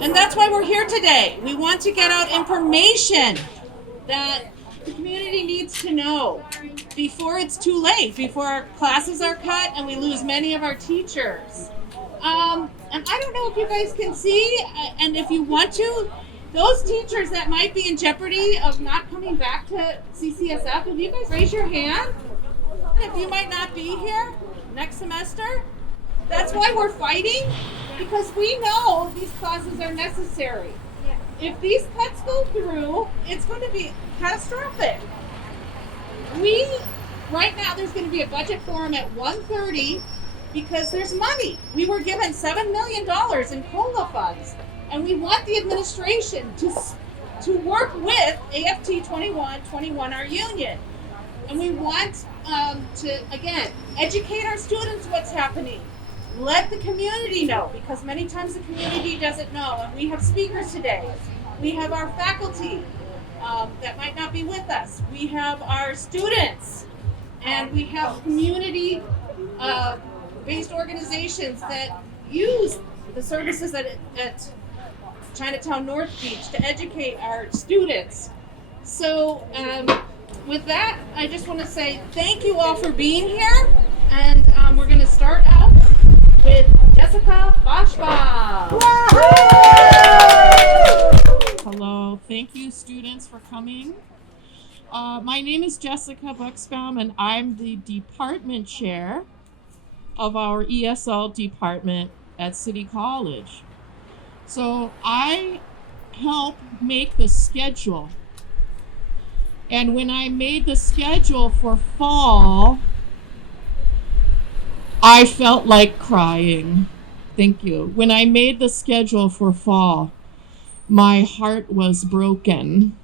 And that's why we're here today. We want to get out information that the community needs to know before it's too late, before our classes are cut and we lose many of our teachers. And I don't know if you guys can see, and if you want to, those teachers that might be in jeopardy of not coming back to CCSF, if you guys raise your hand, if you might not be here next semester, that's why we're fighting, because we know these classes are necessary. If these cuts go through, it's going to be catastrophic. Right now, there's going to be a budget forum at 1:30 because there's money. We were given $7 million in COLA funds, and we want the administration to work with AFT 21, our union. And we want to, again, educate our students what's happening. Let the community know, because many times the community doesn't know. And we have speakers today. We have our faculty that might not be with us. We have our students, and we have community based organizations that use the services at Chinatown North Beach to educate our students. So with that, I just want to say thank you all for being here, and we're going to start out with Jessica Boschbaum. Hello, thank you students for coming. My name is Jessica Buxbaum, and I'm the department chair of our ESL department at City College. So I help make the schedule. And when I made the schedule for fall, I felt like crying. Thank you. When I made the schedule for fall, my heart was broken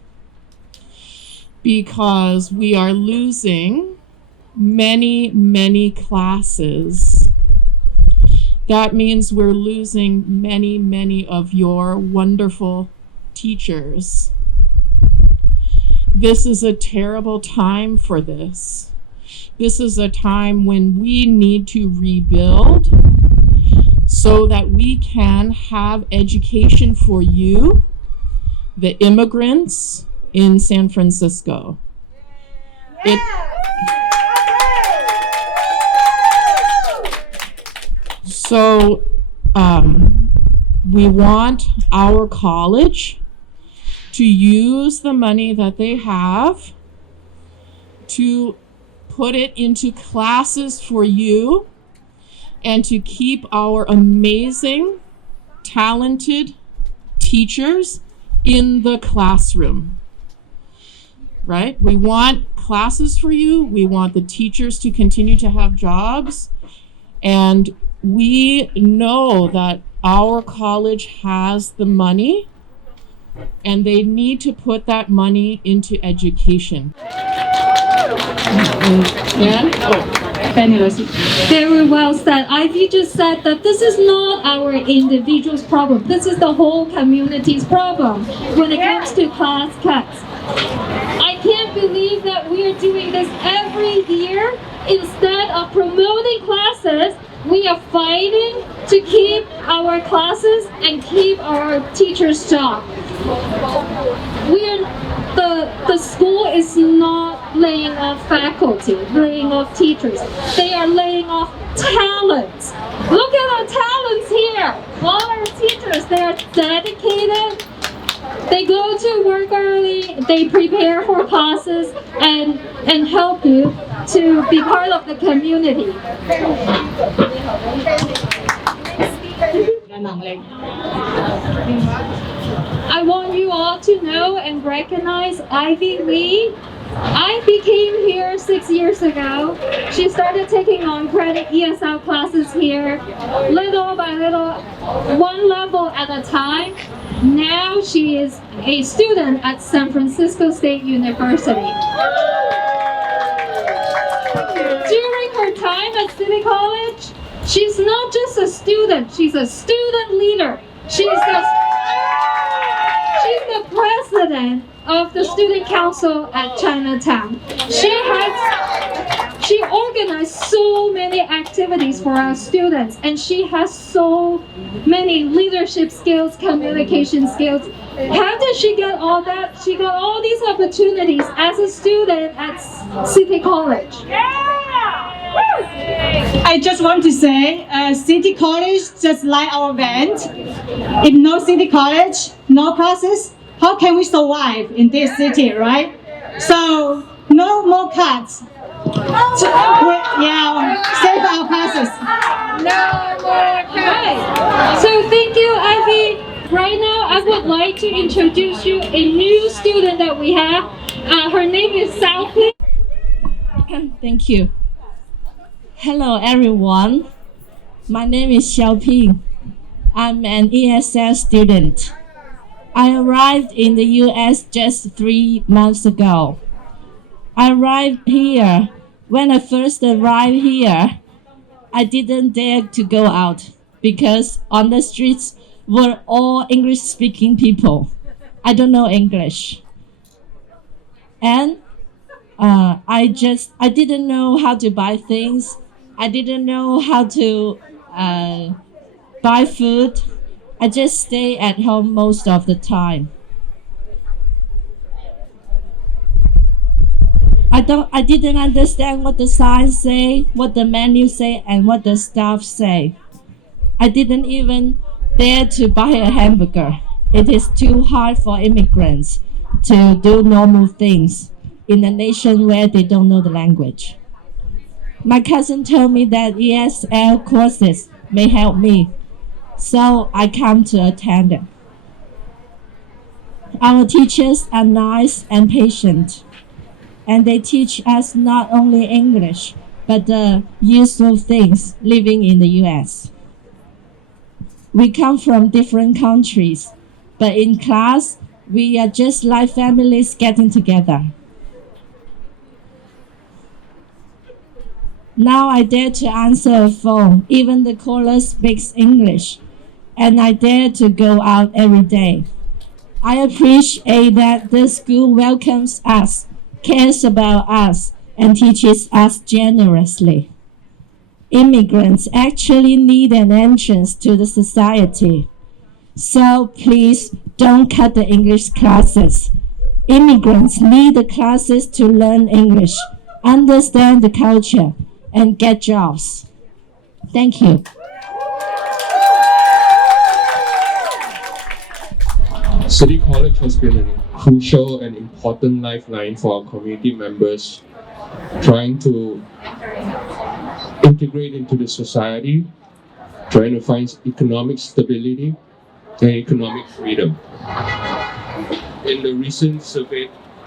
because we are losing many, many classes. That means we're losing many, many of your wonderful teachers. This is a terrible time for this. This is a time when we need to rebuild so that we can have education for you, the immigrants in San Francisco. So we want our college to use the money that they have to put it into classes for you and to keep our amazing, talented teachers in the classroom, right? We want classes for you. We want the teachers to continue to have jobs. And we know that our college has the money, and they need to put that money into education. Very well said. Ivy just said that this is not our individual's problem. This is the whole community's problem when it comes to class cuts. I can't believe that we are doing this every year. Instead of promoting classes, we are fighting to keep our classes and keep our teachers' job. The school is not laying off faculty, laying off teachers. They are laying off talents. Look at our talents here. All our teachers, they are dedicated. They go to work early, they prepare for classes and help you to be part of the community. I want you all to know and recognize Ivy Lee. Ivy came here 6 years ago. She started taking on-credit ESL classes here, little by little, one level at a time. Now she is a student at San Francisco State University. During her time at City College, she's not just a student, she's a student leader. She's the president of the student council at Chinatown. She She organized so many activities for our students, and she has so many leadership skills, communication skills. How did she get all that? She got all these opportunities as a student at City College. I just want to say, City College, just like our band, if no City College, no classes, how can we survive in this city, right? So, no more cuts. Save our classes. No more cuts. So thank you, Ivy. Right now, I would like to introduce you a new student that we have. Her name is Xiaoping. Thank you. Hello everyone. My name is Xiaoping. I'm an ESL student. I arrived in the US just 3 months ago. I arrived here. When I first arrived here, I didn't dare to go out because on the streets were all English-speaking people. I don't know English. And I didn't know how to buy things. I didn't know how to buy food. I just stay at home most of the time. I didn't understand what the signs say, what the menu say, and what the staff say. I didn't even dare to buy a hamburger. It is too hard for immigrants to do normal things in a nation where they don't know the language. My cousin told me that ESL courses may help me, so I come to attend them. Our teachers are nice and patient, and they teach us not only English, but the useful things living in the US. We come from different countries, but in class, we are just like families getting together. Now I dare to answer a phone, even the caller speaks English, and I dare to go out every day. I appreciate that the school welcomes us, cares about us, and teaches us generously. Immigrants actually need an entrance to the society. So please don't cut the English classes. Immigrants need the classes to learn English, understand the culture, and get jobs. Thank you. City College has been a crucial and important lifeline for our community members trying to integrate into the society, trying to find economic stability and economic freedom. In the recent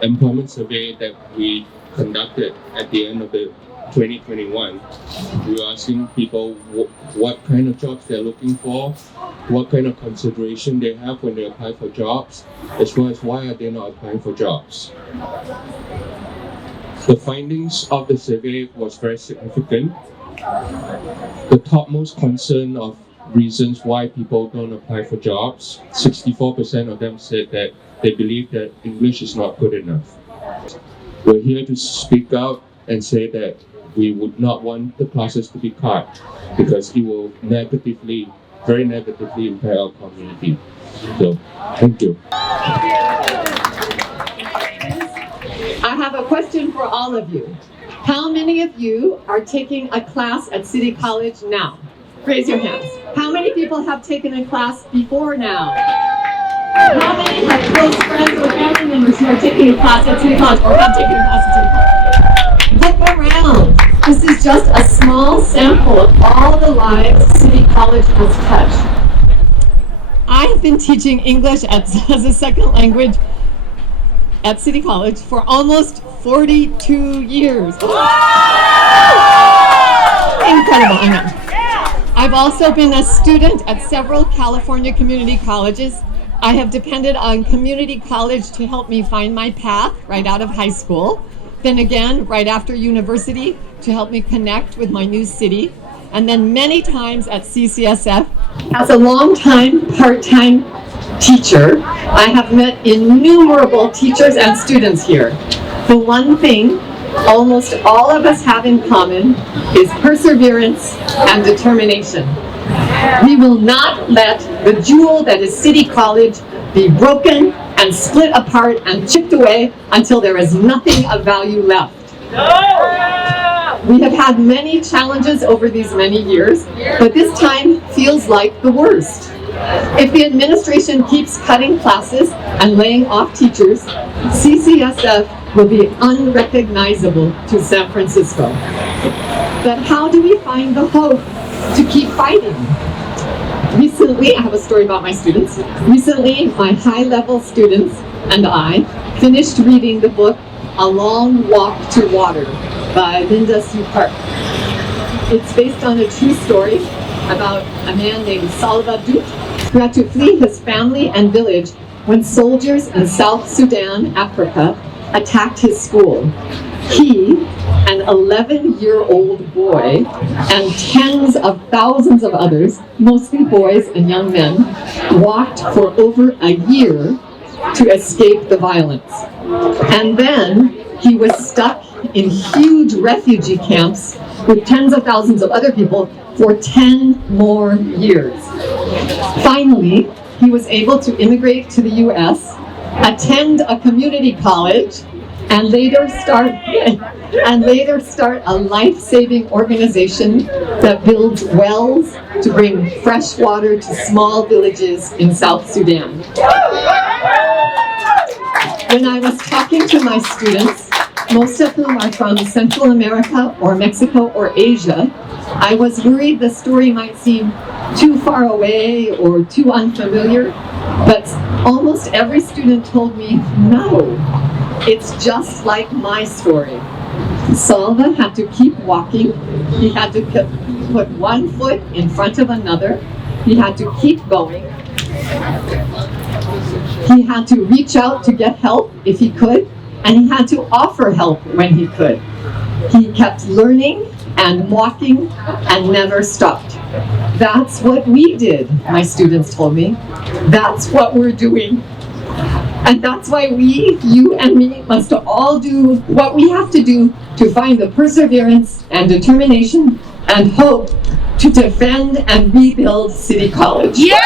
employment survey that we conducted at the end of the 2021, we were asking people what kind of jobs they're looking for, what kind of consideration they have when they apply for jobs, as well as why are they not applying for jobs. The findings of the survey was very significant. The topmost concern of reasons why people don't apply for jobs, 64% of them said that they believe that English is not good enough. We're here to speak out and say that we would not want the classes to be cut because it will very negatively impact our community. So, thank you. I have a question for all of you. How many of you are taking a class at City College now? Raise your hands. How many people have taken a class before now? How many have close friends or family members who are taking a class at City College or have taken a class at City College? Look around. This is just a small sample of all the lives City College has touched. I've been teaching English as a second language at City College for almost 42 years. Incredible, I know. I've also been a student at several California community colleges. I have depended on community college to help me find my path right out of high school. Then again, right after university, to help me connect with my new city. And then many times at CCSF. As a long-time part-time teacher, I have met innumerable teachers and students here. The one thing almost all of us have in common is perseverance and determination. We will not let the jewel that is City College be broken and split apart and chipped away until there is nothing of value left. We have had many challenges over these many years, but this time feels like the worst. If the administration keeps cutting classes and laying off teachers, CCSF will be unrecognizable to San Francisco. But how do we find the hope to keep fighting? Recently, I have a story about my students. Recently, my high-level students and I finished reading the book A Long Walk to Water by Linda Sue Park. It's based on a true story about a man named Salva Duke who had to flee his family and village when soldiers in South Sudan, Africa, attacked his school. He, an 11-year-old boy, and tens of thousands of others, mostly boys and young men, walked for over a year to escape the violence. And then he was stuck in huge refugee camps with tens of thousands of other people for 10 more years. Finally, he was able to immigrate to the US, attend a community college, and later start a life-saving organization that builds wells to bring fresh water to small villages in South Sudan. When I was talking to my students, most of whom are from Central America or Mexico or Asia, I was worried the story might seem too far away or too unfamiliar, but almost every student told me, no, it's just like my story. Salva had to keep walking. He had to put one foot in front of another. He had to keep going. He had to reach out to get help if he could, and he had to offer help when he could. He kept learning and walking and never stopped. That's what we did, my students told me. That's what we're doing. And that's why we, you and me, must all do what we have to do to find the perseverance and determination and hope to defend and rebuild City College. Yeah!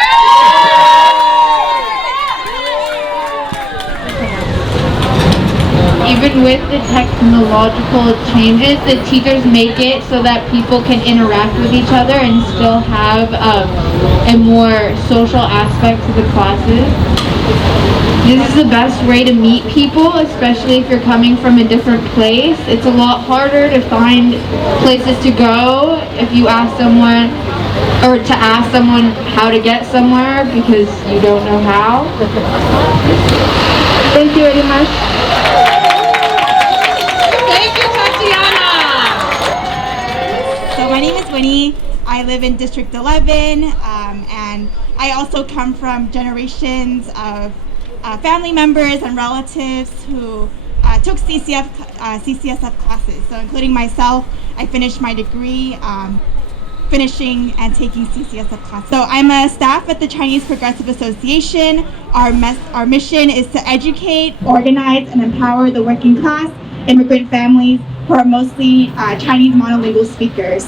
Even with the technological changes, the teachers make it so that people can interact with each other and still have a more social aspect to the classes. This is the best way to meet people, especially if you're coming from a different place. It's a lot harder to find places to go if you ask someone, or to ask someone how to get somewhere because you don't know how. Thank you very much. Thank you, Tatiana. So my name is Winnie. I live in District 11, and I also come from generations of family members and relatives who took CCSF classes. So including myself, I finished my degree finishing and taking CCSF classes. So I'm a staff at the Chinese Progressive Association. Our mission is to educate, organize, and empower the working class immigrant families who are mostly Chinese monolingual speakers.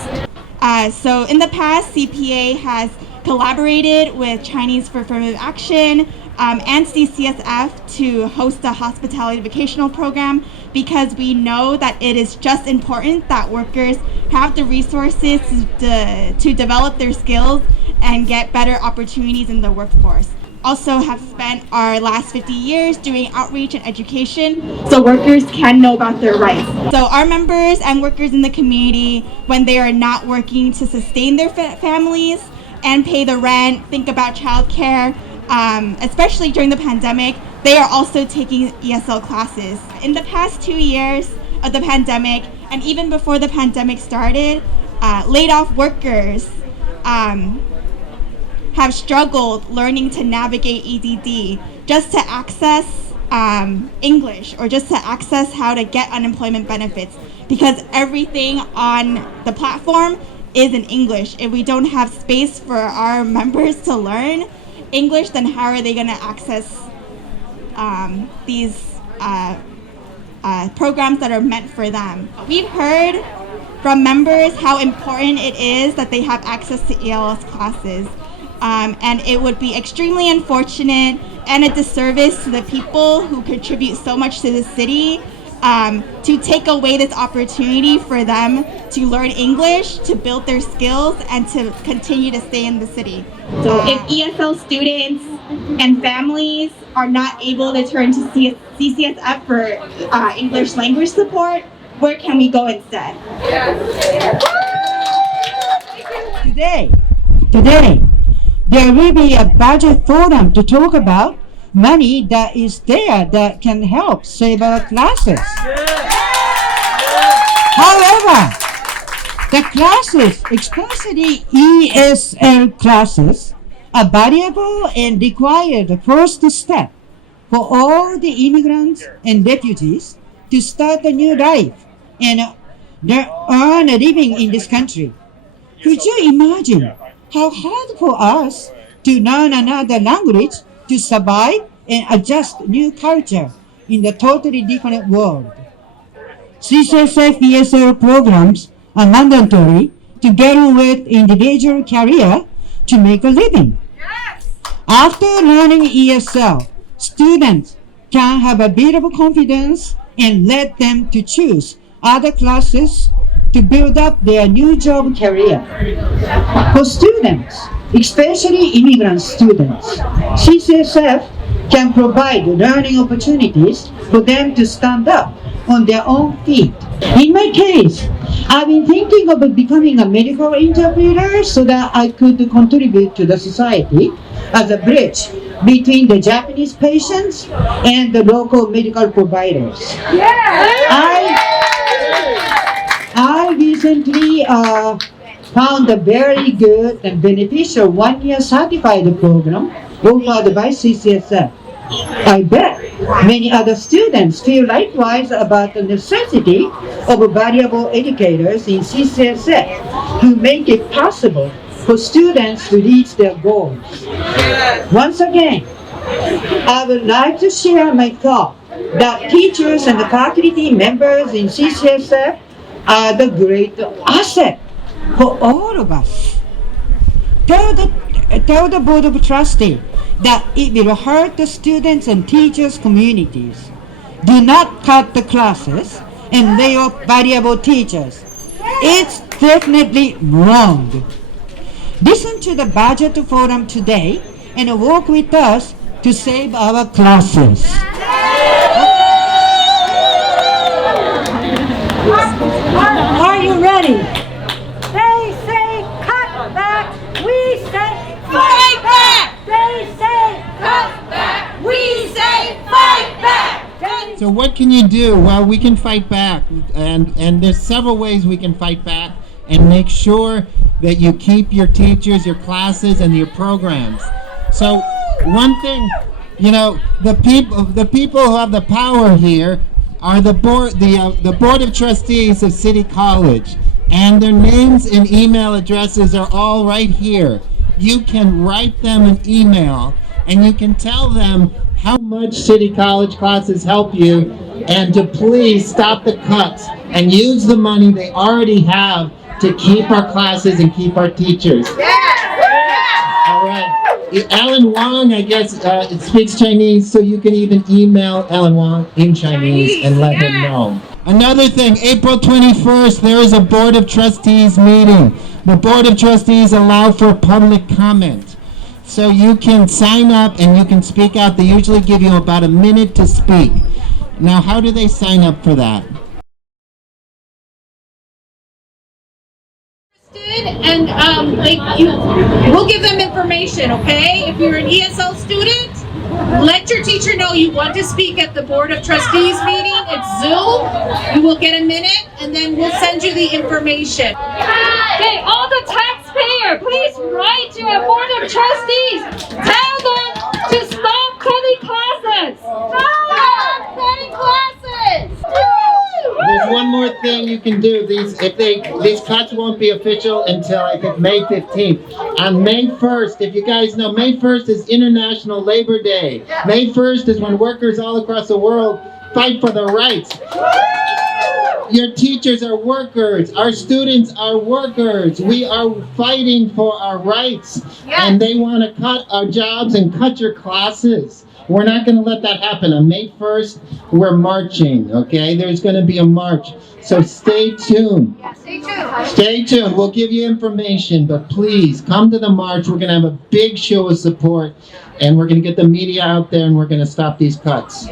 So in the past, CPA has collaborated with Chinese for Affirmative Action and CCSF to host a hospitality vocational program, because we know that it is just important that workers have the resources to develop their skills and get better opportunities in the workforce. Also have spent our last 50 years doing outreach and education so workers can know about their rights. So our members and workers in the community, when they are not working to sustain their families and pay the rent, think about childcare, especially during the pandemic, they are also taking ESL classes. In the past 2 years of the pandemic, and even before the pandemic started, laid off workers have struggled learning to navigate EDD just to access English, or just to access how to get unemployment benefits, because everything on the platform is in English. If we don't have space for our members to learn English, then how are they going to access these programs that are meant for them. We've heard from members how important it is that they have access to ELS classes. And it would be extremely unfortunate and a disservice to the people who contribute so much to the city to take away this opportunity for them to learn English, to build their skills, and to continue to stay in the city. So if ESL students and families are not able to turn to CCSF for English language support, where can we go instead? Today, there will be a budget forum to talk about money that is there that can help save our classes. However, the classes, especially ESL classes, are valuable and require the first step for all the immigrants and refugees to start a new life and earn a living in this country. Could you imagine how hard for us to learn another language to survive and adjust new culture in a totally different world? CCSF ESL programs are mandatory to get on with individual career to make a living. After learning ESL, students can have a bit of confidence and let them to choose other classes to build up their new job career. For students, especially immigrant students, CCSF can provide learning opportunities for them to stand up on their own feet. In my case, I've been thinking of becoming a medical interpreter so that I could contribute to the society as a bridge between the Japanese patients and the local medical providers. I recently found a very good and beneficial one-year certified program offered by CCSF. I bet many other students feel likewise about the necessity of valuable educators in CCSF who make it possible for students to reach their goals. Once again, I would like to share my thought that teachers and the faculty members in CCSF are the great asset for all of us. Tell the Board of Trustees that it will hurt the students and teachers communities. Do not cut the classes and lay off valuable teachers. It's definitely wrong. Listen to the budget forum today and work with us to save our classes. Are you ready? They say cut back, we say fight back. They say cut back, we say fight back. So what can you do? Well, we can fight back, and there's several ways we can fight back and make sure that you keep your teachers, your classes, and your programs. So one thing, you know, the people who have the power here are the board of trustees of City College, and their names and email addresses are all right here. You can write them an email and you can tell them how much City College classes help you and to please stop the cuts and use the money they already have to keep our classes and keep our teachers. All right. Alan Wong, I guess, speaks Chinese, so you can even email Alan Wong in Chinese and let him know. Another thing, April 21st, there is a Board of Trustees meeting. The Board of Trustees allow for public comment. So you can sign up and you can speak out. They usually give you about a minute to speak. Now, how do they sign up for that? And we'll give them information, okay? If you're an ESL student, let your teacher know you want to speak at the Board of Trustees meeting. It's Zoom. You will get a minute, and then we'll send you the information. Okay, all the taxpayers, please write to our Board of Trustees. Tell them to stop cutting classes. Stop cutting classes! There's one more thing you can do. These cuts won't be official until I think May 15th. On May 1st, if you guys know, May 1st is International Labor Day. May 1st is when workers all across the world fight for the rights. Your teachers are workers. Our students are workers. We are fighting for our rights. And they want to cut our jobs and cut your classes. We're not going to let that happen. On May 1st, we're marching, okay? There's going to be a march. So stay tuned. Stay tuned. We'll give you information, but please come to the march. We're going to have a big show of support, and we're going to get the media out there, and we're going to stop these cuts.